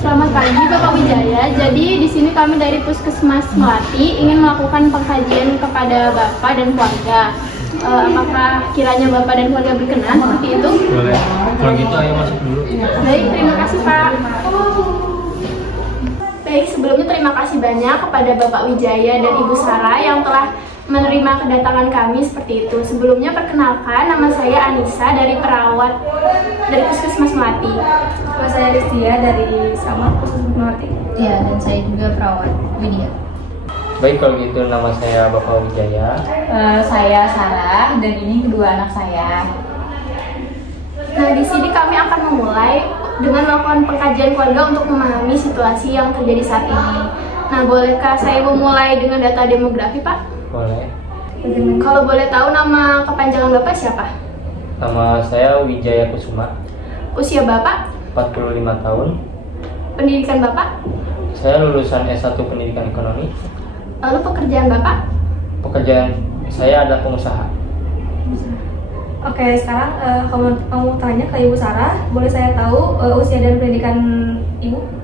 Selamat pagi Bapak Wijaya. Jadi di sini kami dari Puskesmas Melati ingin melakukan pengkajian kepada Bapak dan keluarga. Apakah kiranya Bapak dan keluarga berkenan seperti itu? Boleh. Kalau gitu ayo masuk dulu. Baik, terima kasih Pak. Baik, sebelumnya terima kasih banyak kepada Bapak Wijaya dan Ibu Sarah yang telah menerima kedatangan kami seperti itu. Sebelumnya perkenalkan, nama saya Anissa dari perawat dari Puskesmas Melati. Nama saya Ristia dari sama Puskesmas Melati. Ya, dan saya juga perawat Widya. Baik, kalau gitu nama saya Bapak Wijaya. Saya Sarah dan ini kedua anak saya. Nah, di sini kami akan memulai dengan melakukan pengkajian keluarga untuk memahami situasi yang terjadi saat ini. Nah, bolehkah saya memulai dengan data demografi, Pak? Boleh. Kalau boleh tahu nama kepanjangan Bapak siapa? Nama saya Wijaya Kusuma. Usia Bapak? 45 tahun. Pendidikan Bapak? Saya lulusan S1 Pendidikan Ekonomi. Lalu pekerjaan Bapak? Pekerjaan saya adalah pengusaha. Oke, sekarang kamu tanya ke Ibu Sarah. Boleh saya tahu usia dan pendidikan Ibu?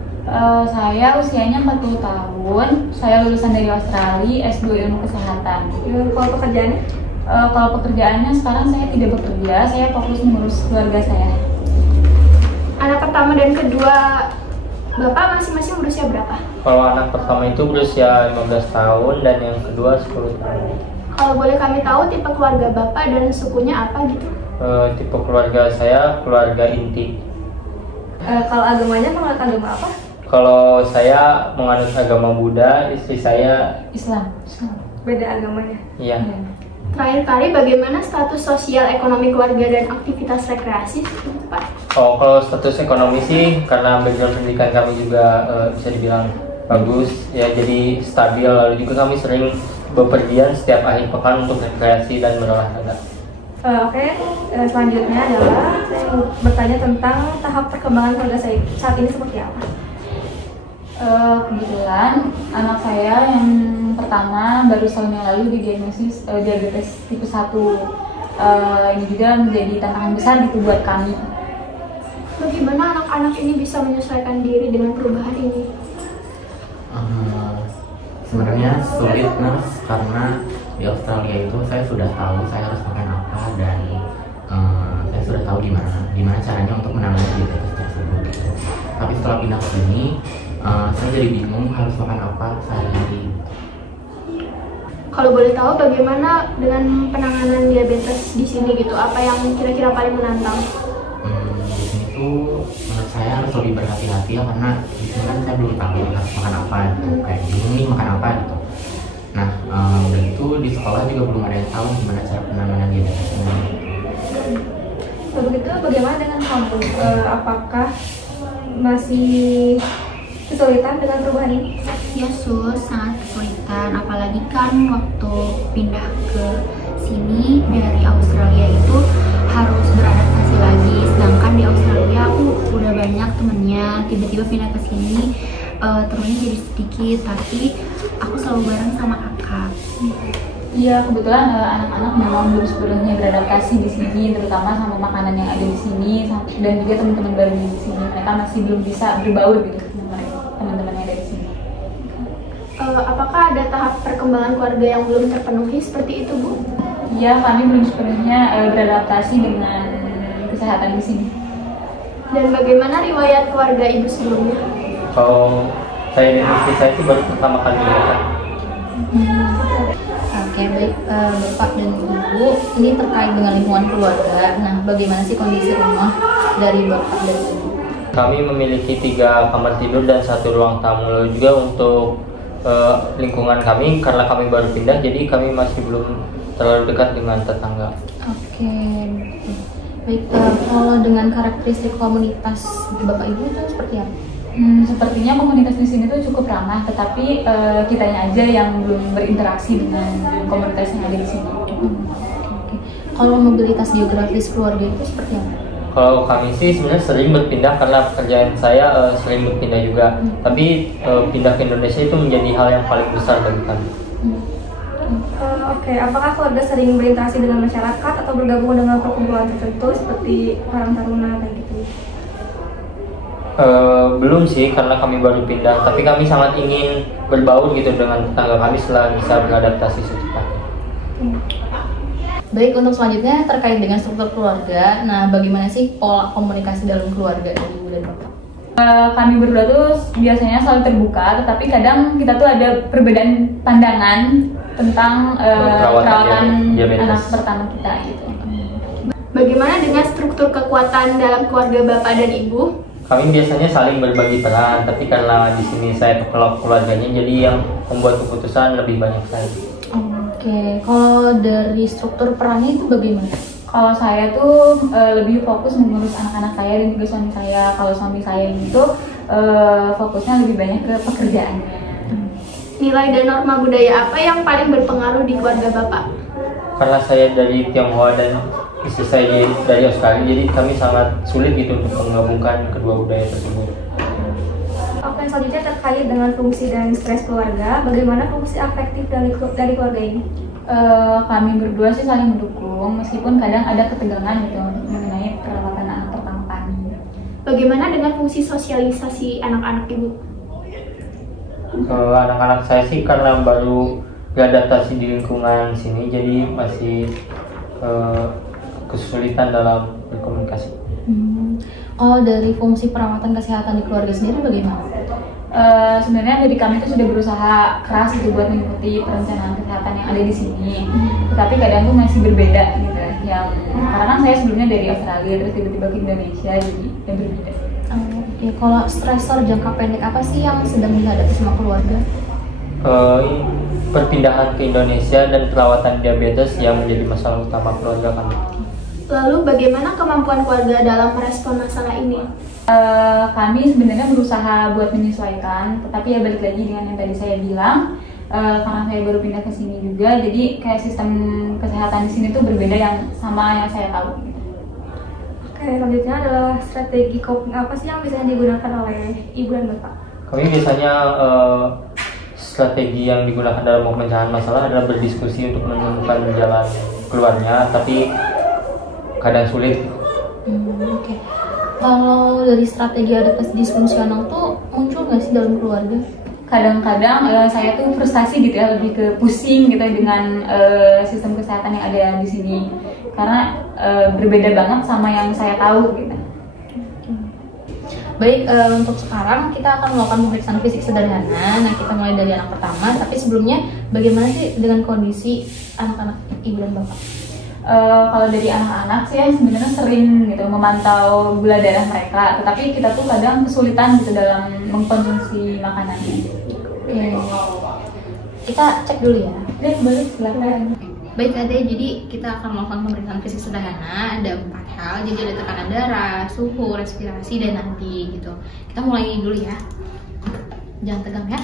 Saya usianya 40 tahun. Saya lulusan dari Australia, S2 Ilmu Kesehatan. Kalau pekerjaannya? Kalau pekerjaannya sekarang saya tidak bekerja, saya fokus mengurus keluarga saya. Anak pertama dan kedua Bapak masing-masing berusia berapa? Kalau anak pertama itu berusia 15 tahun dan yang kedua 10 tahun. Kalau boleh kami tahu tipe keluarga Bapak dan sukunya apa gitu? Tipe keluarga saya keluarga inti. Kalau agamanya menganut agama apa? Kalau saya menganut agama Buddha, istri saya Islam. Beda agamanya. iya. Terakhir kali bagaimana status sosial ekonomi keluarga dan aktivitas rekreasi gitu, Pak? Kalau status ekonomi sih karena background pendidikan kami juga bisa dibilang bagus ya, jadi stabil. Lalu juga kami sering bepergian setiap akhir pekan untuk rekreasi dan berolahraga. Selanjutnya adalah saya mau bertanya tentang tahap perkembangan keluarga saya saat ini seperti apa? Kebetulan anak saya yang pertama baru setahun yang lalu didiagnosis diabetes tipe 1. Ini juga menjadi tantangan besar gitu buat kami. Bagaimana anak-anak ini bisa menyesuaikan diri dengan perubahan ini? Sebenarnya sulit, Mas, karena di Australia itu saya sudah tahu saya harus makan apa dan saya sudah tahu gimana caranya untuk menangani diabetes tersebut gitu. Tapi setelah pindah ke sini, saya jadi bingung harus makan apa sehari-hari. Kalau boleh tahu bagaimana dengan penanganan diabetes di sini gitu? Apa yang kira-kira paling menantang? Di sini tuh menurut saya harus lebih berhati-hati ya, karena di sini kan saya belum tahu harus makan apa gitu. Kayak bingung nih makan apa gitu. Nah, udah itu di sekolah juga belum ada yang tahu gimana cara penanganan diabetesnya. Begitu bagaimana dengan kamu? Apakah masih kesulitan dengan perubahan ini? Ya sangat kesulitan, apalagi kan waktu pindah ke sini dari Australia itu harus beradaptasi lagi. Sedangkan di Australia aku udah banyak temennya, tiba-tiba pindah ke sini temennya jadi sedikit, tapi aku selalu bareng sama kakak. Iya, kebetulan anak-anak memang belum sepenuhnya beradaptasi di sini, terutama sama makanan yang ada di sini, dan juga teman-teman baru di sini. Mereka masih belum bisa berbaur gitu dengan teman-teman yang ada di sini. Apakah ada tahap perkembangan keluarga yang belum terpenuhi seperti itu, Bu? Iya, kami belum sepenuhnya beradaptasi dengan kesehatan di sini. Dan bagaimana riwayat keluarga Ibu sebelumnya? Kalau saya di istri saya itu baru pertama kali menikah. Oke, baik Bapak dan Ibu, ini terkait dengan lingkungan keluarga. Nah, bagaimana sih kondisi rumah dari Bapak dan Ibu? Kami memiliki 3 kamar tidur dan 1 ruang tamu. Lalu juga untuk lingkungan kami, karena kami baru pindah, jadi kami masih belum terlalu dekat dengan tetangga. Oke, baik. Kalau dengan karakteristik komunitas Bapak Ibu itu seperti apa? Sepertinya komunitas di sini tuh cukup ramah, tetapi kitanya aja yang belum berinteraksi dengan komunitas yang ada di sini. Kalau mobilitas geografis keluarga itu seperti apa? Kalau kami sih sebenarnya sering berpindah karena pekerjaan saya sering berpindah juga. Tapi pindah ke Indonesia itu menjadi hal yang paling besar bagi kami. Oke, apakah keluarga sering berinteraksi dengan masyarakat atau bergabung dengan perkumpulan tertentu seperti Karang Taruna kayak gitu? Belum sih, karena kami baru pindah, tapi kami sangat ingin berbaur gitu dengan tetangga kami setelah bisa beradaptasi secepatnya. Baik, untuk selanjutnya terkait dengan struktur keluarga. Nah, bagaimana sih pola komunikasi dalam keluarga dari ibu dan bapak? Kami berdua tuh biasanya selalu terbuka, tetapi kadang kita tuh ada perbedaan pandangan tentang perawatan anak pertama kita gitu. Bagaimana dengan struktur kekuatan dalam keluarga bapak dan ibu? Kami biasanya saling berbagi peran, tapi karena di sini saya kepala keluarganya, jadi yang membuat keputusan lebih banyak saya. Oke, kalau dari struktur perannya itu bagaimana? Kalau saya tuh lebih fokus mengurus anak-anak saya dan juga suami saya. Kalau suami saya itu fokusnya lebih banyak ke pekerjaannya. Nilai dan norma budaya apa yang paling berpengaruh di keluarga bapak? Karena saya dari Tionghoa dan istri saya dari Australia, jadi kami sangat sulit gitu untuk menggabungkan kedua budaya tersebut. Oke, selanjutnya terkait dengan fungsi dan stres keluarga, bagaimana fungsi afektif dari keluarga ini? Kami berdua sih saling mendukung, meskipun kadang ada ketegangan gitu mengenai perawatan anak pertama kami. Bagaimana dengan fungsi sosialisasi anak-anak ibu? Anak-anak saya sih karena baru beradaptasi di lingkungan sini, jadi masih kesulitan dalam berkomunikasi. Kalau dari fungsi perawatan kesehatan di keluarga sendiri bagaimana? Sebenarnya dari kami itu sudah berusaha keras gitu buat mengikuti perencanaan kesehatan yang ada di sini, tetapi kadang tuh masih berbeda gitu. Karena kan saya sebelumnya dari Australia terus tiba-tiba ke Indonesia, jadi yang berbeda. Ya, kalau stresor jangka pendek apa sih yang sedang dihadapi sama keluarga? Perpindahan ke Indonesia dan perawatan diabetes yang menjadi masalah utama keluarga kami. Lalu bagaimana kemampuan keluarga dalam merespon masalah ini? Kami sebenarnya berusaha buat menyesuaikan, tetapi ya balik lagi dengan yang tadi saya bilang, karena saya baru pindah ke sini juga, jadi kayak sistem kesehatan di sini tuh berbeda yang sama yang saya tahu. Oke, selanjutnya adalah strategi coping apa sih yang biasanya digunakan oleh ibu dan bapak? Kami biasanya strategi yang digunakan dalam pemecahan masalah adalah berdiskusi untuk menemukan jalan keluarnya, tapi kadang sulit. Oke. Kalau dari strategi adaptasi disfungsional tuh muncul nggak sih dalam keluarga? Kadang-kadang saya tuh frustasi gitu ya, lebih ke pusing gitu dengan sistem kesehatan yang ada di sini, karena berbeda banget sama yang saya tahu gitu. Baik, untuk sekarang kita akan melakukan pemeriksaan fisik sederhana. Nah, kita mulai dari anak pertama, tapi sebelumnya bagaimana sih dengan kondisi anak-anak ibu dan bapak? Kalau dari anak-anak sih ya sebenarnya sering gitu memantau gula darah mereka, tetapi kita tuh kadang kesulitan gitu dalam mengkonsumsi makanannya. Oke. Kita cek dulu ya. Boleh, silakan. Baik Ade, jadi kita akan melakukan pemeriksaan fisik sederhana. Ada 4 hal, jadi ada tekanan darah, suhu, respirasi, dan nadi gitu. Kita mulai dulu ya. Jangan tegang ya.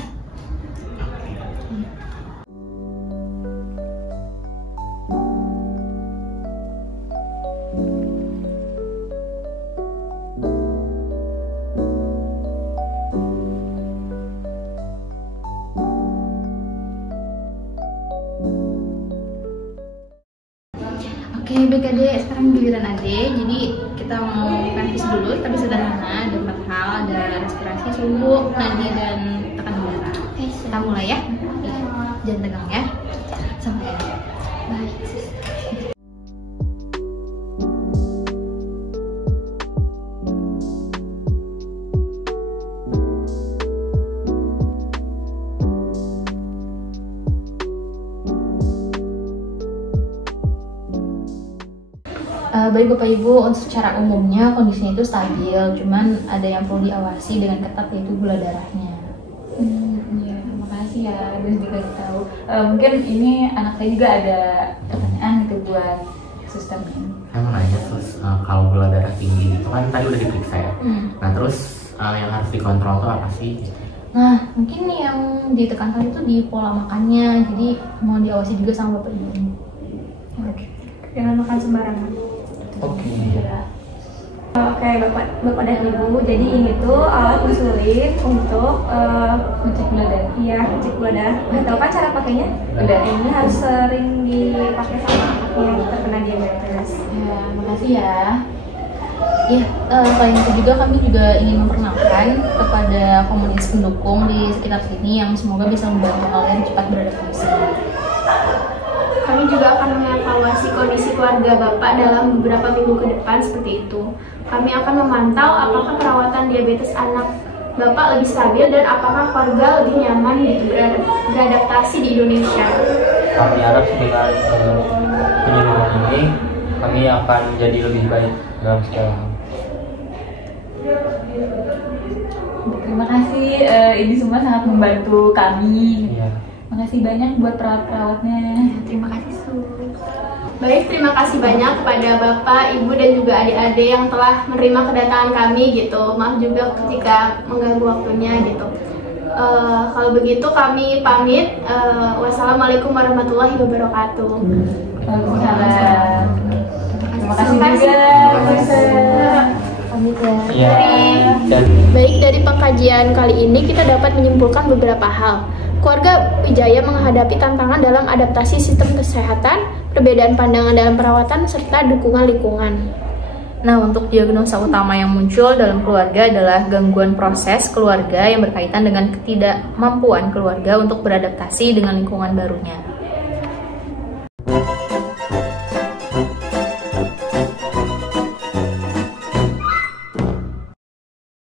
Oke, baik Ade, sekarang giliran Ade. Jadi kita mau praktis dulu, tapi sederhana. Ada 4 hal, ada respirasi, suhu, nadi, dan tekanan darah. Oke, kita mulai ya. Jangan tegang ya. Sampai ya. Baik. Baik Bapak Ibu, untuk secara umumnya kondisinya itu stabil, cuman ada yang perlu diawasi dengan ketat yaitu gula darahnya. Ya, makasih ya udah dikasih tahu. Mungkin ini anak saya juga ada pertanyaan gitu buat suster ini. Saya mau nanya terus, kalau gula darah tinggi itu kan tadi udah diperiksa ya. Nah terus yang harus dikontrol tuh apa sih? Nah, mungkin yang ditekankan itu di pola makannya, jadi mau diawasi juga sama Bapak Ibu. Oke. Jangan makan sembarangan. Oke. Oke, Bapak dan Ibu, jadi ini tuh alat insulin untuk Ngecek gula darah. iya, ngecek gula darah. Udah tahu kan cara pakainya? Udah. Ini harus sering dipakai sama anak yang terkena diabetes. Ya, makasih ya. Ya, selain itu juga kami juga ingin memperkenalkan kepada komunitas pendukung di sekitar sini yang semoga bisa membantu kalian cepat beradaptasi. Kami juga akan mengevaluasi kondisi keluarga Bapak dalam beberapa minggu ke depan seperti itu. Kami akan memantau apakah perawatan diabetes anak Bapak lebih stabil dan apakah keluarga lebih nyaman beradaptasi di Indonesia. Kami harap dengan penyuluhan ini kami akan jadi lebih baik dalam segala hal. Terima kasih, ini semua sangat membantu kami. Iya. Makasih banyak buat perawat-perawatnya. Terima kasih Su. Baik, terima kasih banyak kepada Bapak, Ibu, dan juga adik-adik yang telah menerima kedatangan kami gitu. Maaf juga ketika mengganggu waktunya gitu. Kalau begitu kami pamit. Wassalamualaikum warahmatullahi wabarakatuh. Waalaikumsalam. Terima kasih juga. Pamit ya. Iya. Dan Baik, dari pengkajian kali ini kita dapat menyimpulkan beberapa hal. Keluarga Wijaya menghadapi tantangan dalam adaptasi sistem kesehatan, perbedaan pandangan dalam perawatan, serta dukungan lingkungan. Nah, untuk diagnosa utama yang muncul dalam keluarga adalah gangguan proses keluarga yang berkaitan dengan ketidakmampuan keluarga untuk beradaptasi dengan lingkungan barunya.